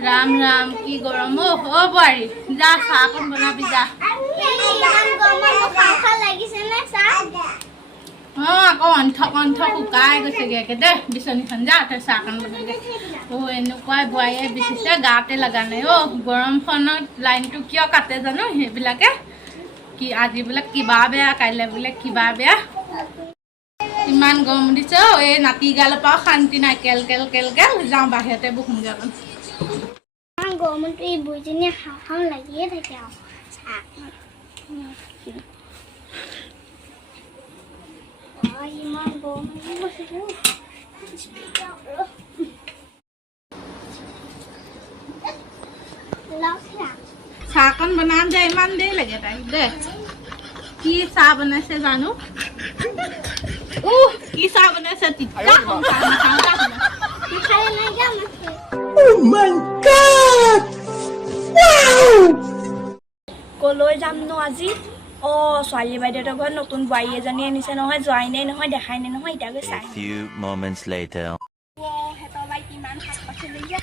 राम राम की गरम हो बारी जा साकन बनाबी जा আকৌ অন্থ শুকাই গৈছেগে দে বিচনীখন যা তই চাহকণ বনাগে এনেকুৱাই বোৱাৰীয়ে বিচিছে গাতে লগা নাই গৰমখনত লাইনটো কিয় কাটে জানো সেইবিলাকে কি আজি বোলে কিবা বেয়া কাইলৈ বোলে কিবা বেয়া ইমান গৰম দিছে এই নাতিগালৰ পৰা শান্তি নাই কেল কেল কেল কেল যাওঁ বাহিৰতে বহোঁগে অকণ গৰমটো এই বুঢ়ীজনীয়ে খাওঁ লাগিয়ে থাকে আৰু ইমান গৰম চাহকণ বনাম যে ইমান দেৰি লাগে তাইক দে কি চাহ বনাইছে জানো কি চাহ বনাইছে কলৈ যাম ন আজি ছোৱালী বাইদেউহঁতৰ ঘৰত নতুন বোৱাৰী এজনী আনিছে নহয় যোৱাই নাই নহয় দেখাই নাই নহয় এতিয়া গৈ চাই few moments later হেতৰ বাই কিমান শাক পাচলি যে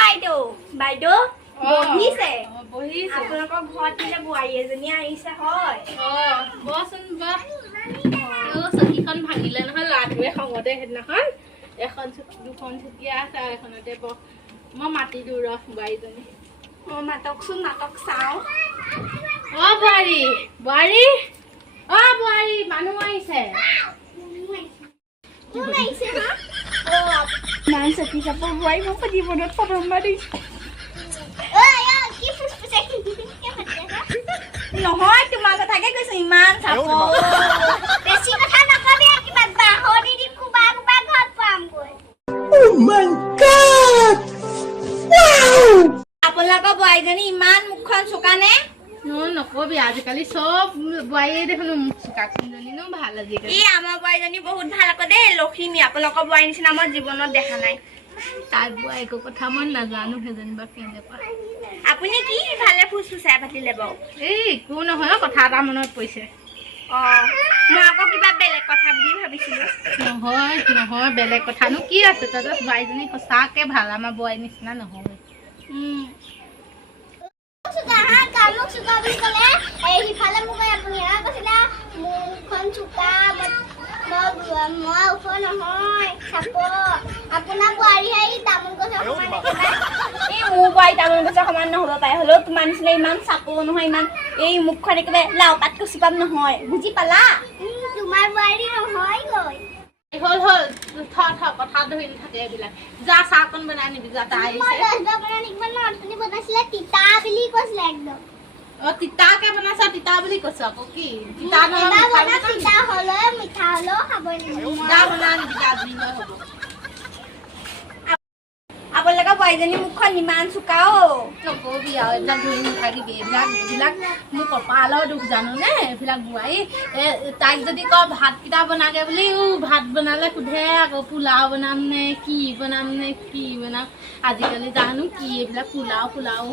বাইদেউ বাইদেউ বহিছে আপোনালোকৰ ঘৰত বোলে বোৱাৰী এজনী আহিছে হয় বচোন বা চকীখন ভাঙিলে নহয় ল'ৰাটোৱে খঙতে সেইদিনাখন এখন দুখন চকীয়া আছে আৰু এখনতে মই মাতি দিওঁ ৰহ বোৱাৰীজনী মাতকচোন নাটক চাওঁ বোৱাৰী বোৱাৰী বোৱাৰী মানুহ আহিছে ইমান চকী চাপৰ বোৱাৰী মোক জীৱনত প্ৰথমবাৰ দেখিছোঁ নহয় তোমাৰ কথাকে কৈছো ইমান চাপৰ বেছি কথা নকবি কিবা বাহৰ দি দিম কুবা কুবা ঘৰত পামগৈ আপোনালোকৰ বোৱাৰীজনী ইমান মুখখন চোকা নে নকবি আজিকালি চব বোৱাৰীয়ে দেখোন মুখ চোকা কোনজনীনো ভাল আজিকালি এই আমাৰ বোৱাৰীজনী বহুত ভাল আকৌ দেই লখিমী আপোনালোকৰ বোৱাৰী নিচিনা মই জীৱনত দেখা নাই তাই বোৱাৰীকৰ কথা মই নাজানো সেইজনী বা কেনেকুৱা আপুনি কি ভালে ফুচফুচাই পাতিলে বাৰু এই একো নহয় কথা এটা মনত পৰিছে মই আকৌ কিবা বেলেগ কথা বুলি ভাবিছিলো নহয় নহয় বেলেগ কথানো কি আছে তই বোৱাৰীজনী সঁচাকে ভাল আমাৰ বোৱাৰী নিচিনা নহয় আপোনাৰ বোৱাৰী তামোল গছৰ এই মোৰ বোৱাৰী তামোল গছৰ সমান নহ'ব পাৰে হ'লেও তোমাৰ নিচিনা ইমান চাপৰ নহয় ইমান এই মুখখন একেবাৰে লাও পাত কচি পাত নহয় বুজি পালা তোমাৰ বোৱাৰী নহয় গৈ হ'ল হ'ল কথা ধৰি নাথাকে এইবিলাক যা চাহকণ বনাই নিবি যা তাই বনাইছিলে তিতা বুলি কৈছিলে একদম তিতাকে বনাইছা তিতা বুলি কৈছ আকৌ কি তিতা হলেও মিঠা হলেও খাবই লাগিব যা বনাই নিবি যা দুই হৈ হ'ব আপোনালোকৰ বোৱাৰীজনী মুখখন ইমান চোকা নকবি আৰু এইবিলাক ধৰি নাথাকিবি এইবিলাক মোৰ কপালৰ দুখ জানোনে এইবিলাক বোৱাৰী তাইক যদি কয় ভাতকেইটা বনাগে বুলি ভাত বনালে সোধে আকৌ পোলাও বনাম নে কি বনাম আজিকালি জানো কি এইবিলাক পোলাও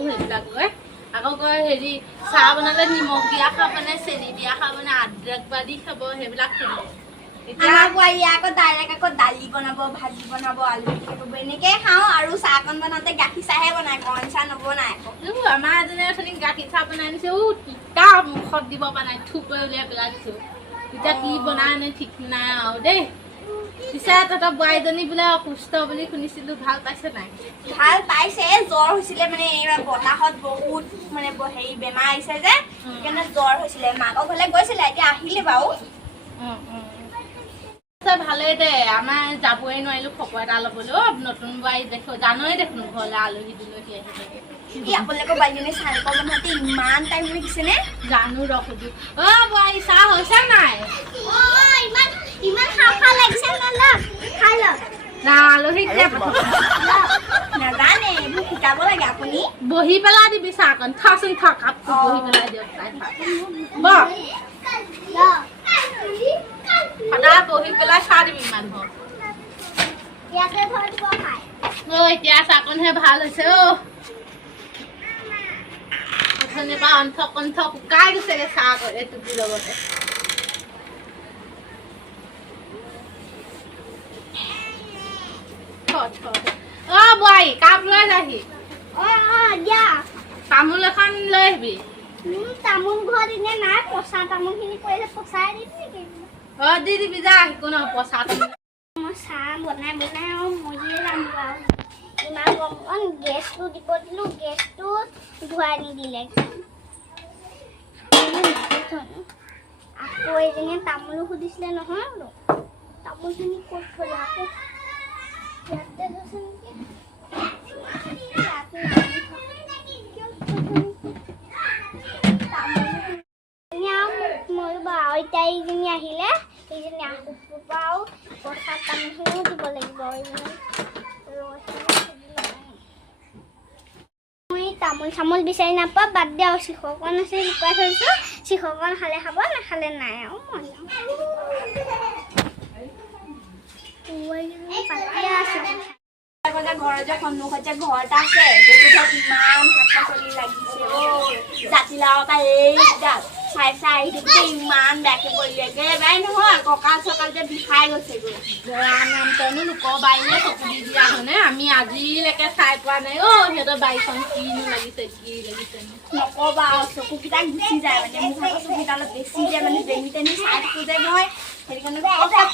সেইবিলাক কয় আকৌ কয় হেৰি চাহ বনালে নিমখ দিয়া খাবনে চেনি দিয়া খাবনে আদ্ৰক বাদি খাব সেইবিলাক খাব আমাৰ বোৱাৰীয়ে আকৌ ডাইৰেক্ট আকৌ দালি বনাব ভাজি বনাব আলু পিটিকা এনেকৈ খাওঁ আৰু চাহকণ বনাওঁতে গাখীৰ চাহে বনায় কণ চাহ নবনায় আকৌ আমাৰ এজনে অথনি গাখীৰ চাহ বনাই নিছে তিতা মুখত দিব পৰা নাই থুপৈ উলিয়াই পেলাই দিছো এতিয়া কি বনাই নাই ঠিক নাই আৰু দেই পিছে তহঁতৰ বোৱাৰীজনী বোলে অসুস্থ বুলি শুনিছিলো ভাল পাইছে নাই ভাল পাইছে জ্বৰ হৈছিলে মানে এইবাৰ বতাহত বহুত মানে হেৰি বেমাৰ আহিছে যে সেইকাৰণে জ্বৰ হৈছিলে মাকৰ ঘৰলৈ গৈছিলে এতিয়া আহিলে বাৰু ভালেই দে আমাৰ যাবই নোৱাৰিলো খবৰ এটা ল'বলৈ নতুন বোৱাৰী দেখো জানই দেখোন ঘৰলৈ আলহী দুলহী আহি থাকে আপোনালোকৰ বোৱাৰীজনী চাৰিকৰ বনাওঁতে ইমান টাইম লাগিছেনে জানো ৰখো বোৱাৰী চাহ হৈছে নাই ইমান খাওঁ লাগিছে আলহীক নাজানে এইবোৰ শিকাব লাগে আপুনি বহি পেলাই দিবি চাহকণ থচোন থ কাপটো বহি পেলাই দিয়ক সদায় বহি পেলাই চাহ দিবি মানুহক এতিয়া চাহকণহে ভাল হৈছে অথনিৰ পৰা অন্থ শুকাই গৈছেগে চাহ কৰে টুপিৰ লগতে বই কাপ লৈ যাহি দিয়া তামোল এখন লৈ আহিবি তামোল ঘৰত এনে নাই পচা তামোলখিনি কৰিলে পচাই দিম নেকি দি দিবি যা একো নহয় পচা তামোল মই চাহ বনাই আৰু মৰিয়ে যাম বাৰু ইমান গৰম গেছটো দিব দিলোঁ গেছটো ধোৱাই নিদিলে আকৌ এজনীয়ে তামোলো সুধিছিলে নহয় তামোলখিনি ক'ত থ'লে আকৌ ইয়াতে থৈছে নেকি মই বাৰু এতিয়া এইজনী আহিলে এইজনী আকৌ আৰু পথাৰ তামোলখিনিও দিব লাগিব মই তামোল চামোল বিচাৰি নাপাওঁ বাদ দিয়া আৰু চিখৰকণ আছে লুকাই থৈছোঁ চিখৰকণ খালে খাব নাখালে নাই আৰু মই পাতিয়ে আছোঁ ঘৰৰ যে সন্মুখত যে ঘৰ এটা আছে সেইটো ঘৰত ইমান শাক পাচলি লাগিছে জাতিলাও এটা এইডাল চাই চাই আহি থাকোঁতে ইমান বেয়াকে পৰিলে একেবাৰে নহয় কঁকাল চকাল যে বিষাই গৈছেগৈ তইনো লোকৰ বাৰীলে চকু দি দিয়া হয়নে আমি আজিলৈকে চাই পোৱা নাই সিহঁতৰ বাৰীখন কিনো লাগিছে কি লাগিছে নক'বা আৰু চকুকেইটা গুচি যায় মানে মোৰ ভাগৰ চকুকেইটালত বেছি যে মানে যেনি তেনি চাই থাকোঁ যে মই সেইটো কাৰণে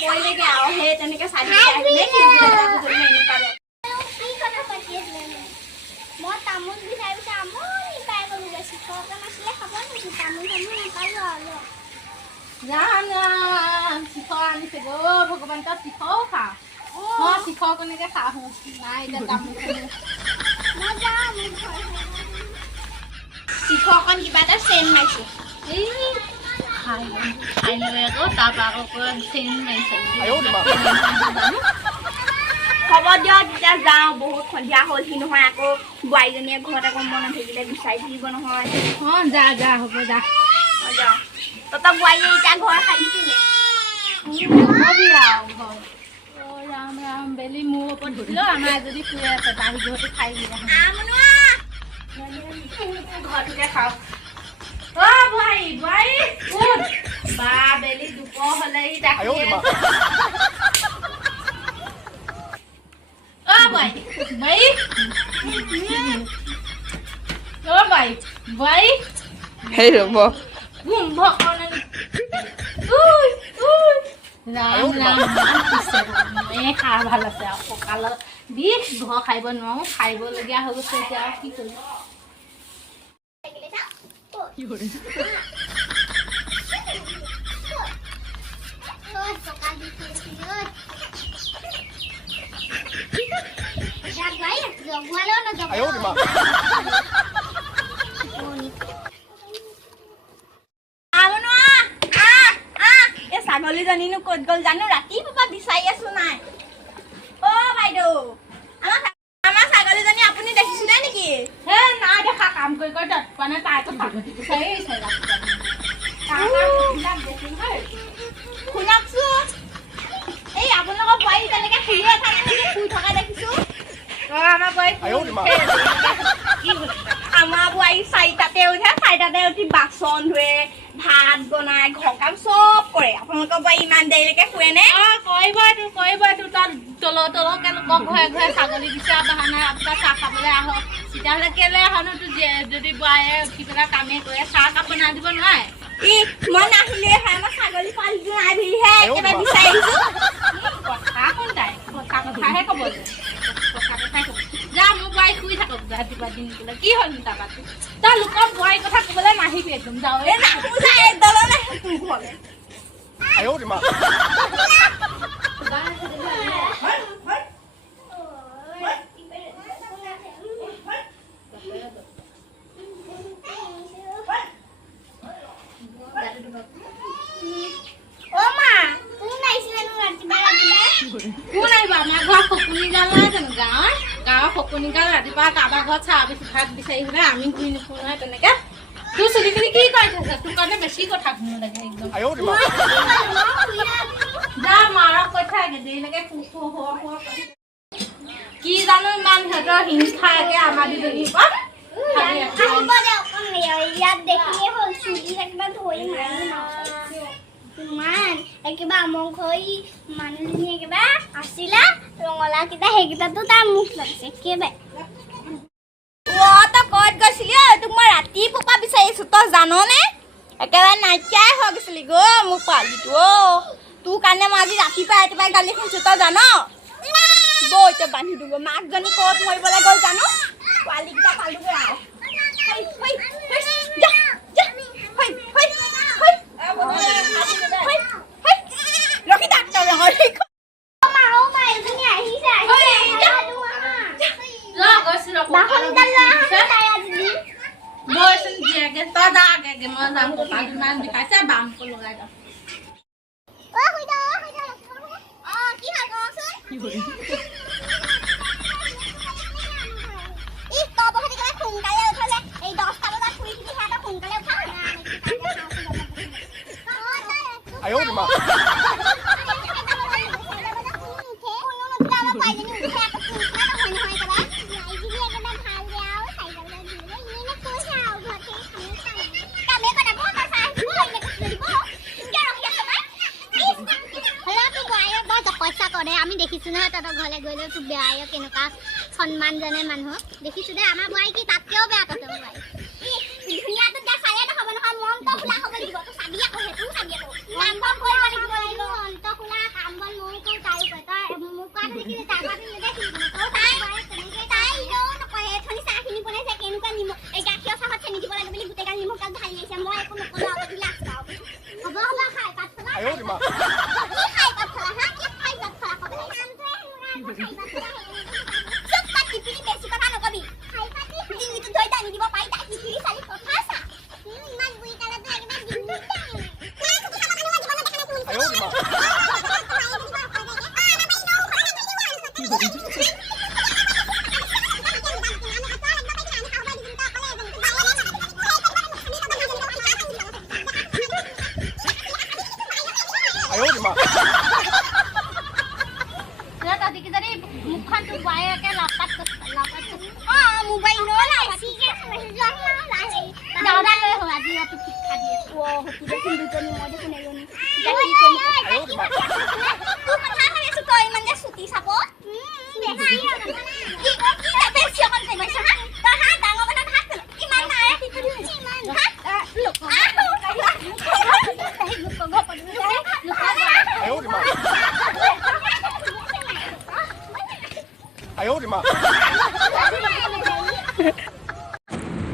পৰিলেগৈ আৰু সেই তেনেকৈ চাই থাকি এনেকুৱা মই তামোল বিচাৰি আমনি পাই গ'লোগৈ চিখৰকণ আছিলে খাব নেকি তামোল চামোল নাপালোঁ আৰু ৰাম চিখৰ আনিছে ভগৱান তই চিখৰো খা চিখৰ কেনেকৈ খা নাই এতিয়া তামোল মই যাম চিখৰকণ কিবা এটা চেন মাৰিছোঁ খাই লৈ আকৌ তাৰপৰা আকৌ চেন মাৰিছে হ'ব দিয়ক তেতিয়া যাওঁ বহুত সন্ধিয়া হ'লহি নহয় আকৌ বোৱাৰীজনীয়ে ঘৰত আকৌ মনত থাকিলে বিচাৰি থাকিব নহয় যা যা হ'ব যা যাওঁ তহঁতৰ বোৱাৰীয়ে এতিয়া ঘৰ সাৰিছিলে ৰাম ৰাম বেলি মোৰ ওপৰত ধৰিলেও আমাৰ যদি শুই আছে বাঢ়ি ঘৰটো খাই দিয়া ঘৰটোকে খাওঁ বোৱাৰী বোৱাৰী বা বেলি দুপৰ হ'লেহি তাকে Hey, Robo. খা ভাল আছে আৰু কঁকালত বিষ ঘৰ খাইব নোৱাৰো খাইবলগীয়া হৈ গৈছে এতিয়া আৰু কি কৰিম ছাগলীজনীনো ক'ত গ'ল জানো ৰাতিপুৱা বিচাৰি আছো নাই বাইদেউ আমাৰ ছাগলীজনী আপুনি দেখিছিলে নেকি নাই দেখা কাম কৰি মানে তাইতো ছাগলী বিচাৰি শুনকচোন এই আপোনালোকৰ বোৱাৰী তেনেকে শুই আছে নেকি শুই থকা দেখিছো আমাৰ বোৱাৰী চাৰিটাতে উঠি বাচন ধুৱে ভাত বনাই ঘৰ কাম চব কৰে আপোনালোকৰ বোৱাৰী ইমান দেৰিলৈকে শুৱে নে কৰিবতো তাত তলৰ কেনেকুৱা ঘৰে ঘৰে ছাগলী বিচাৰ বাহানা আপোনাৰ চাহ খাবলৈ আহক তেতিয়াহ'লে কেলে আহনো যদি বোৱাৰীয়ে উঠি পেলাই কামেই কৰে চাহ কাপ বনাই দিব নোৱাৰে মই নাহিলে আমাৰ ছাগলী পোৱালিটো নাই বুলিহে একেবাৰে বিচাৰি আহিছো কথা কোন তাই কথা কথাহে ক'ব কথা কথাই ক'ব যা মোৰ বোৱাৰী শুই থাকক ৰাতিপুৱা দিন বোলে কি হ'ল তাৰপৰা তই লোকৰ বোৱাৰীৰ কথা ক'বলৈ নাহিবি একদম যাওঁ কোন আহিব আমাৰ ঘৰত শকুনি গাল নাই জানো গাঁৱৰ শকুনি গাল ৰাতিপুৱা কাৰোবাৰ ঘৰত চাহ ভাত বিচাৰি হ'লে আমি ঘূৰি নুফুৰো নহয় তেনেকে তোৰ চুলিখিনি কি কৰি থৈছে তোৰ কাৰণে বেছি কথা শুনিব লাগে একদম যা মাৰক কৈ থাকে দেৰিলৈকে কি জানো ইমান সিহঁতৰ হিংসা একে আমাৰ দুজনীৰ পৰা ইয়াত দেখিয়ে হ'ল চুলি একবাৰ ধৰি মাৰি ইমান একেবাৰে আমাৰ ঘৰ মানুহজনী একেবাৰে আছিলা ৰঙালাওকেইটা সেইকেইটাতো তাৰ মুখ লাগিছে একেবাৰে তই ক'ত গৈছিলি তোক মই ৰাতিপুৱা বিচাৰিছোঁ তই জাননে একেবাৰে নাইকিয়াই হৈ গৈছিলি গৈ মোৰ পোৱালিটো তোৰ কাৰণে মই আজি ৰাতিপুৱাই গালি শুনিছোঁ তই জান বৌ এতিয়া বান্ধি দিওঁ মাকজনী ক'ত মৰিবলৈ গ'ল জানো পোৱালিকেইটা পালোগৈ আৰু ৰখি থাক তই আমি দেখিছো নহয় তহঁতৰ ঘৰলৈ গ'লেও তোক বেয়াই কেনেকুৱা সন্মান জানে মানুহক দেখিছো দে আমাৰ বোৱাৰী কি তাতকেও বেয়া তহঁতৰ বোৱাৰী ধুনীয়াটো দেখালে নহ'ব নহয় মনটো খোলা হ'ব লাগিব তই চাবি আকৌ সেইটো চাবি আকৌ কাম বন কৰিব লাগিব মনটো খোলা কাম বন ময়ো কৰোঁ তাইও কৰে তই মোক কোৱাটো দেখিলি তাৰ পৰা নেদেখিলি তই তাই তেনেকৈ তাই এনেও নকয় এথনি চাহখিনি বনাইছে কেনেকুৱা নিমখ এই গাখীৰৰ চাহত চেনি দিব লাগে বুলি গোটেই গাল নিমখ গাল ঢালি আহিছে মই একো নক'লোঁ আকৌ লাজ পাওঁ হ'ব খাই পাত ফলা খাই পাত ফলা হা খাই পাত ফলা খাব লাগে চুপ পাত টিপিলি বেছি কথা নকবি খাই পাতি ডিঙিটো ধৰি টানি দিব পাৰি তাই টিপিলি চালি কথা চা ইমান বুঢ়ী কালতো একেবাৰে ডিঙিটো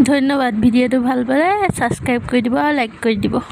ধন্যবাদ ভিডিঅ'টো ভাল পালে ছাবস্ক্ৰাইব কৰি দিব আৰু লাইক কৰি দিব